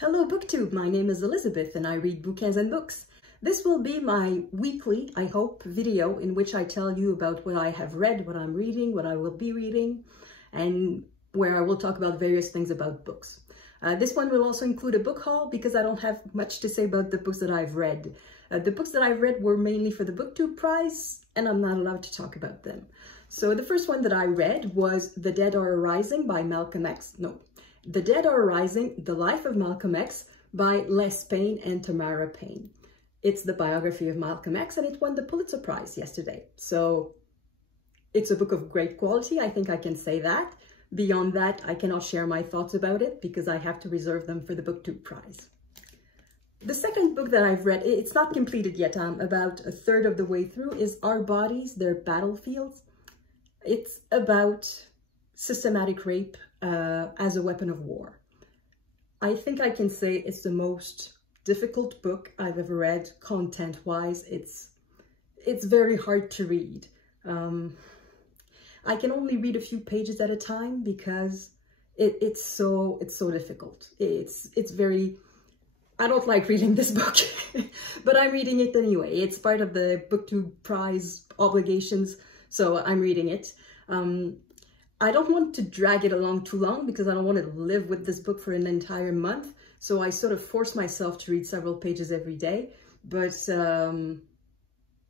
Hello Booktube, my name is Elizabeth and I read bouquins and books. This will be my weekly, I hope, video in which I tell you about what I have read, what I'm reading, what I will be reading, and where I will talk about various things about books. This one will also include a book haul because I don't have much to say about the books that I've read. The books that I've read were mainly for the Booktube Prize and I'm not allowed to talk about them. So the first one that I read was The Dead Are Arising by Malcolm X. No. The Dead Are Arising, The Life of Malcolm X by Lacy Payne and Tamara Payne. It's the biography of Malcolm X and it won the Pulitzer Prize yesterday. So it's a book of great quality, I think I can say that. Beyond that, I cannot share my thoughts about it because I have to reserve them for the Booktube Prize. The second book that I've read, it's not completed yet, I'm about a third of the way through, is Our Bodies, Their Battlefields. It's about systematic rape as a weapon of war. I think I can say it's the most difficult book I've ever read, content-wise. It's very hard to read. I can only read a few pages at a time because it's so difficult. It's very... I don't like reading this book, but I'm reading it anyway. It's part of the Booktube Prize obligations, so I'm reading it. I don't want to drag it along too long because I don't want to live with this book for an entire month. So I sort of force myself to read several pages every day. But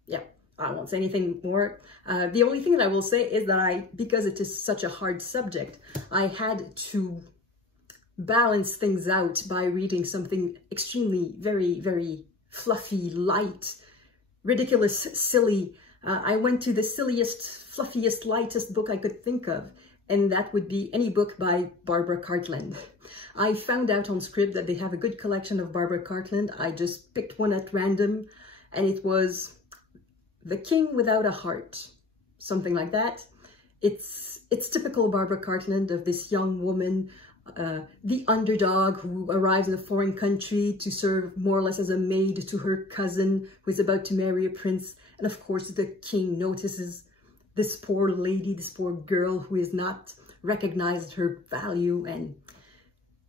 yeah, I won't say anything more. The only thing that I will say is that because it is such a hard subject, I had to balance things out by reading something extremely, very, very fluffy, light, ridiculous, silly. I went to the silliest, fluffiest, lightest book I could think of, and that would be any book by Barbara Cartland. I found out on Scribd that they have a good collection of Barbara Cartland. I just picked one at random, and it was The King Without a Heart, something like that. It's typical Barbara Cartland of this young woman, the underdog who arrives in a foreign country to serve more or less as a maid to her cousin who is about to marry a prince. And of course, the king notices this poor lady, this poor girl who is not recognized her value. And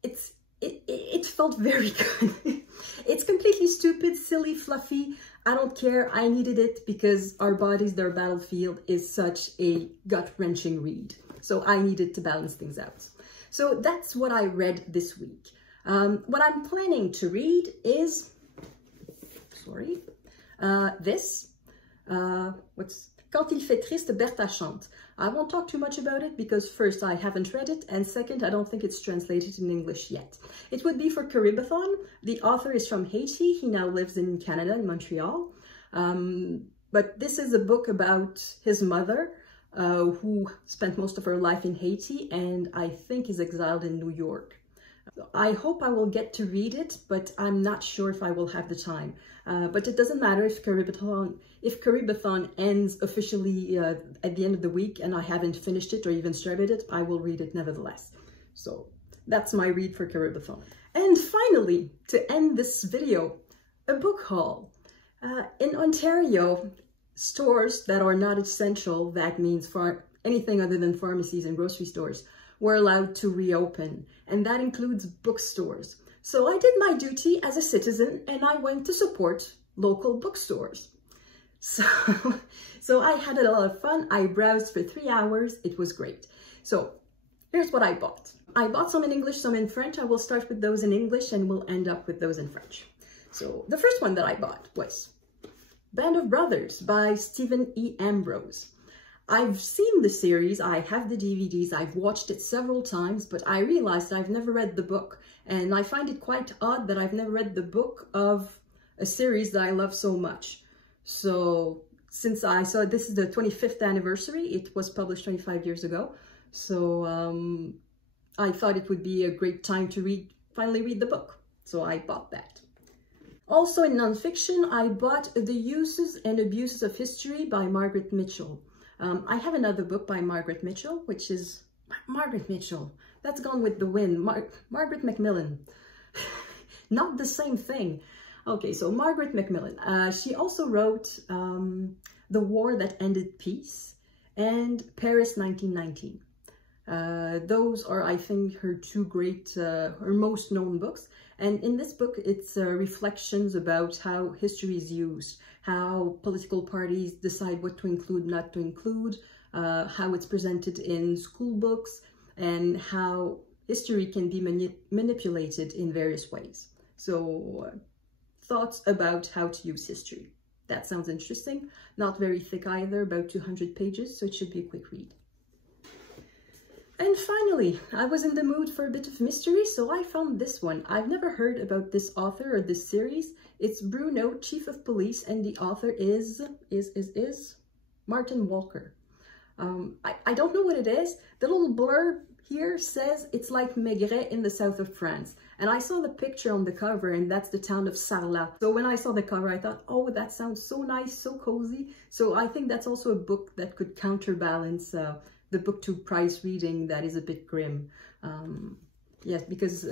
it felt very good. It's completely stupid, silly, fluffy. I don't care. I needed it because Our Bodies, Their Battlefield is such a gut-wrenching read. So I needed to balance things out. So that's what I read this week. What I'm planning to read is, this. Quand, fait, triste, Bertha, chante. I won't talk too much about it because first, I haven't read it, and second, I don't think it's translated in English yet. It would be for Caribathon. The author is from Haiti. He now lives in Canada, in Montreal. But this is a book about his mother, who spent most of her life in Haiti and I think is exiled in New York. I hope I will get to read it, but I'm not sure if I will have the time. But it doesn't matter if Caribathon ends officially at the end of the week and I haven't finished it or even started it, I will read it nevertheless. So that's my read for Caribathon. And finally, to end this video, a book haul. In Ontario, stores that are not essential, that means for anything other than pharmacies and grocery stores, were allowed to reopen, and that includes bookstores. So I did my duty as a citizen and I went to support local bookstores. So I had a lot of fun. I browsed for 3 hours. It was great. So here's what I bought. I bought some in English, some in French. I will start with those in English and we'll end up with those in French. So the first one that I bought was Band of Brothers by Stephen E. Ambrose. I've seen the series, I have the DVDs, I've watched it several times, but I realized I've never read the book, and I find it quite odd that I've never read the book of a series that I love so much. So since I saw this is the 25th anniversary, it was published 25 years ago, so I thought it would be a great time to finally read the book, so I bought that. Also in nonfiction, I bought The Uses and Abuses of History by Margaret Mitchell. I have another book by Margaret Mitchell, which is Margaret Mitchell. That's Gone with the Wind. Margaret MacMillan. Not the same thing. Okay, so Margaret MacMillan. She also wrote The War That Ended Peace and Paris 1919. Those are, I think, her two great, her most known books. And in this book, it's reflections about how history is used, how political parties decide what to include, not to include, how it's presented in school books, and how history can be manipulated in various ways. So thoughts about how to use history. That sounds interesting. Not very thick either, about 200 pages, so it should be a quick read. And finally, I was in the mood for a bit of mystery, so I found this one. I've never heard about this author or this series. It's Bruno, Chief of Police, and the author is Martin Walker. I don't know what it is. The little blurb here says it's like Maigret in the south of France. And I saw the picture on the cover, and that's the town of Sarlat. So when I saw the cover, I thought, oh, that sounds so nice, so cozy. So I think that's also a book that could counterbalance the Booktube Prize reading that is a bit grim. Yes, because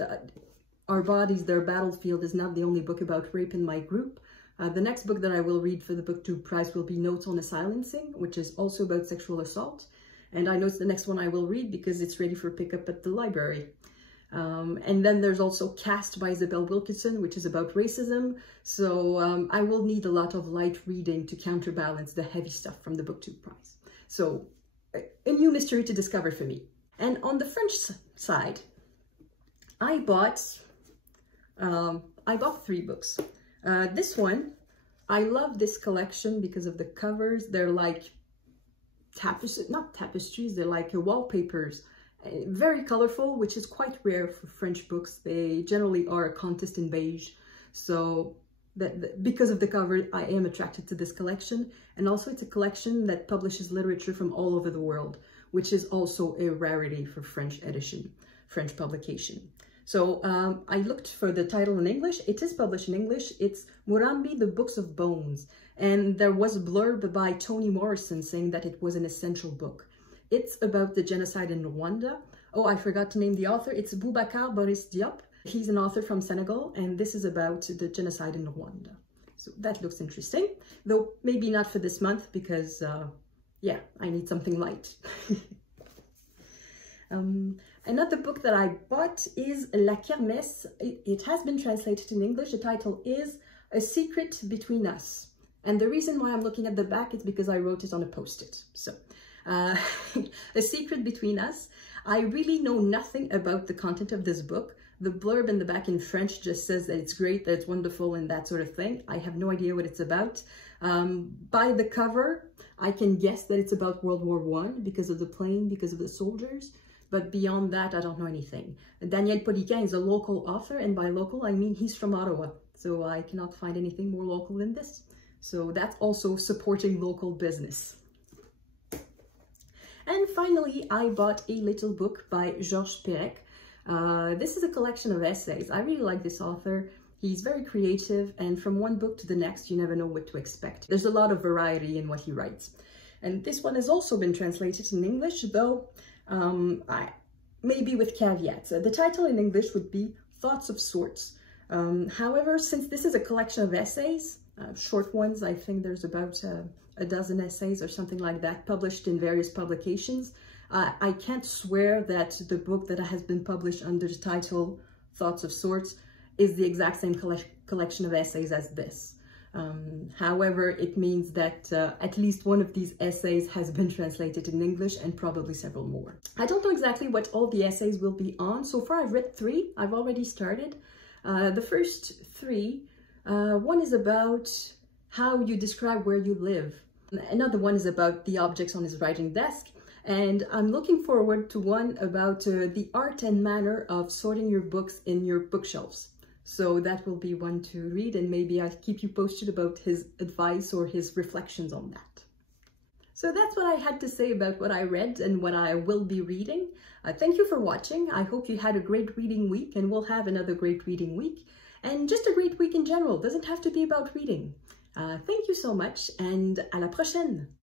Our Bodies, Their Battlefield is not the only book about rape in my group. The next book that I will read for the Booktube Prize will be Notes on a Silencing, which is also about sexual assault. And I know it's the next one I will read because it's ready for pickup at the library. And then there's also Caste by Isabel Wilkerson, which is about racism. So I will need a lot of light reading to counterbalance the heavy stuff from the Booktube Prize. So a new mystery to discover for me. And on the French side, I bought 3 books. This one, I love this collection because of the covers. They're like not tapestries, they're like wallpapers. Very colorful, which is quite rare for French books. They generally are a contest in beige. So because of the cover, I am attracted to this collection. And also it's a collection that publishes literature from all over the world, which is also a rarity for French edition, French publication. So I looked for the title in English. It is published in English. It's Murambi, The Books of Bones. And there was a blurb by Toni Morrison saying that it was an essential book. It's about the genocide in Rwanda. Oh, I forgot to name the author. It's Boubacar Boris Diop. He's an author from Senegal, and this is about the genocide in Rwanda. So that looks interesting, though maybe not for this month because, yeah, I need something light. Another book that I bought is La Kermesse. It has been translated in English. The title is A Secret Between Us. And the reason why I'm looking at the back is because I wrote it on a post-it. So, A Secret Between Us. I really know nothing about the content of this book. The blurb in the back in French just says that it's great, that it's wonderful, and that sort of thing. I have no idea what it's about. By the cover, I can guess that it's about World War I because of the plane, because of the soldiers. But beyond that, I don't know anything. Daniel Poliquin is a local author, and by local, I mean he's from Ottawa. So I cannot find anything more local than this. So that's also supporting local business. And finally, I bought a little book by Georges Pérec. This is a collection of essays. I really like this author. He's very creative, and from one book to the next, you never know what to expect. There's a lot of variety in what he writes. And this one has also been translated in English, though maybe with caveats. The title in English would be Thoughts of Sorts. However, since this is a collection of essays, short ones, I think there's about a dozen essays or something like that, published in various publications. I can't swear that the book that has been published under the title Thoughts of Sorts is the exact same collection of essays as this. However, it means that at least one of these essays has been translated in English and probably several more. I don't know exactly what all the essays will be on. So far I've read 3. I've already started. The first 3, one is about how you describe where you live. Another one is about the objects on his writing desk. And I'm looking forward to one about the art and manner of sorting your books in your bookshelves. So that will be one to read, and maybe I'll keep you posted about his advice or his reflections on that. So that's what I had to say about what I read and what I will be reading. Thank you for watching. I hope you had a great reading week, and we'll have another great reading week. And just a great week in general. Doesn't have to be about reading. Thank you so much, and à la prochaine!